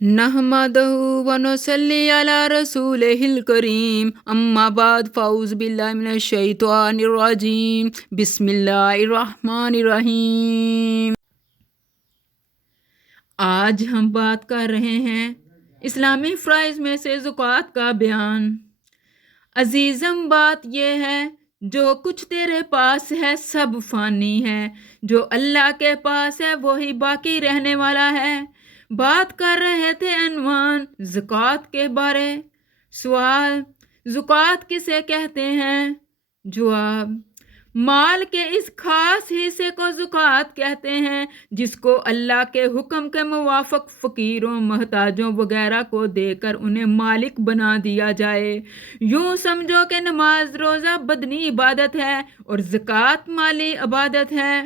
نحمدہ ونصلی علی رسولہ الکریم اما بعد فاعوذ باللہ من الشیطان الرجیم بسم اللہ الرحمن الرحیم۔ آج ہم بات کر رہے ہیں اسلامی فرائض میں سے زکوٰۃ کا بیان۔ عزیزم بات یہ ہے جو کچھ تیرے پاس ہے سب فانی ہے، جو اللہ کے پاس ہے وہی باقی رہنے والا ہے۔ بات کر رہے تھے عنوان زکوٰۃ کے بارے۔ سوال: زکوٰۃ کسے کہتے ہیں؟ جواب: مال کے اس خاص حصے کو زکوٰۃ کہتے ہیں جس کو اللہ کے حکم کے موافق فقیروں، محتاجوں وغیرہ کو دے کر انہیں مالک بنا دیا جائے۔ یوں سمجھو کہ نماز روزہ بدنی عبادت ہے اور زکوٰۃ مالی عبادت ہے۔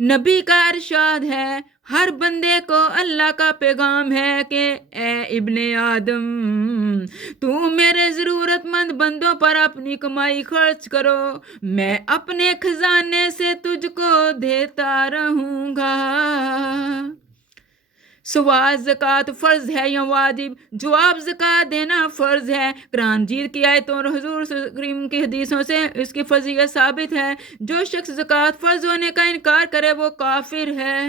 نبی کا ارشاد ہے، ہر بندے کو اللہ کا پیغام ہے کہ اے ابن آدم، تو میرے ضرورت مند بندوں پر اپنی کمائی خرچ کرو، میں اپنے خزانے سے تجھ کو دیتا رہوں گا۔ سوال: زکوٰۃ فرض ہے یا واجب؟ جواب: زکوٰۃ دینا فرض ہے۔ قرآن مجید کی آیتوں اور حضور صلی اللہ علیہ وسلم کی حدیثوں سے اس کی فرضیت ثابت ہے۔ جو شخص زکوٰۃ فرض ہونے کا انکار کرے وہ کافر ہے۔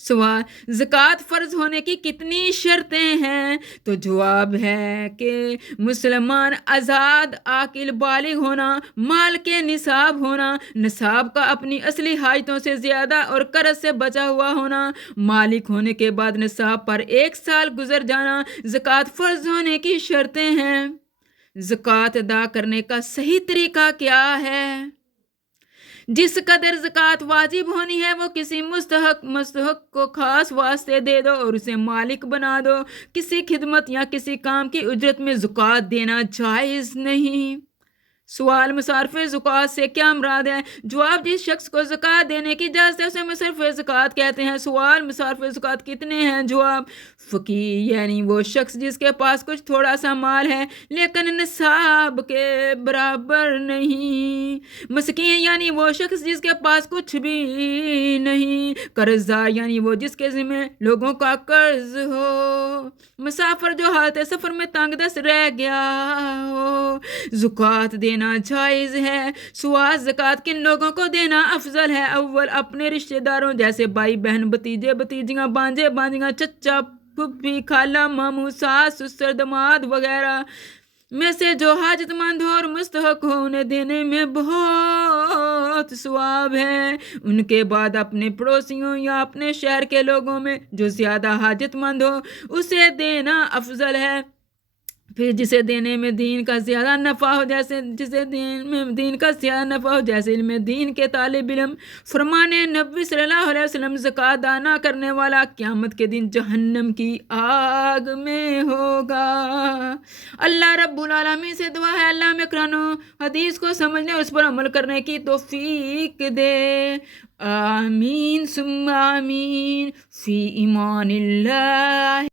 سوال: زکوٰۃ فرض ہونے کی کتنی شرطیں ہیں؟ تو جواب ہے کہ مسلمان، آزاد، عاقل، بالغ ہونا، مال کے نصاب ہونا، نصاب کا اپنی اصلی حاجتوں سے زیادہ اور قرض سے بچا ہوا ہونا، مالک ہونے کے بعد نصاب پر 1 سال گزر جانا زکوٰۃ فرض ہونے کی شرطیں ہیں۔ زکوٰۃ ادا کرنے کا صحیح طریقہ کیا ہے؟ جس قدر زکوٰۃ واجب ہونی ہے وہ کسی مستحق کو خاص واسطے دے دو اور اسے مالک بنا دو۔ کسی خدمت یا کسی کام کی اجرت میں زکوٰۃ دینا جائز نہیں۔ سوال: مصارف زکوٰۃ سے کیا مراد ہے؟ جواب: جس شخص کو زکوٰۃ دینے کی اجازت ہے اسے مصرف زکوٰۃ کہتے ہیں۔ سوال: مصارف زکوٰۃ کتنے ہیں؟ جواب: فقیر یعنی وہ شخص جس کے پاس کچھ تھوڑا سا مال ہے لیکن نصاب کے برابر نہیں۔ مسکین یعنی وہ شخص جس کے پاس کچھ بھی نہیں۔ قرض دار یعنی وہ جس کے ذمہ لوگوں کا قرض ہو۔ مسافر جو حالت سفر میں تنگ دست رہ گیا ہو۔ زکوٰۃ دینا جائز ہے۔ سوال: زکوٰۃ کن لوگوں کو دینا افضل ہے؟ اول: اپنے رشتہ داروں جیسے بھائی بہن، بھتیجے بھتیجیاں، بانجے بانجیاں، چچا پھوپھی، خالہ ماموں، ساس سسر، داماد وغیرہ میں سے جو حاجت مند ہو اور مستحق ہو انہیں دینے میں بہت ثواب ہے۔ ان کے بعد اپنے پڑوسیوں یا اپنے شہر کے لوگوں میں جو زیادہ حاجت مند ہو اسے دینا افضل ہے۔ پھر جسے دینے میں دین کا زیادہ نفع ہو جیسے علم دین کے طالب علم۔ فرمان نبی صلی اللہ علیہ وسلم: زکوٰۃ ادا نہ کرنے والا قیامت کے دن جہنم کی آگ میں ہوگا۔ اللہ رب العالمین سے دعا ہے اللہ ہمیں قرآن و حدیث کو سمجھنے اور اس پر عمل کرنے کی توفیق دے۔ آمین ثم آمین۔ فی امان اللہ۔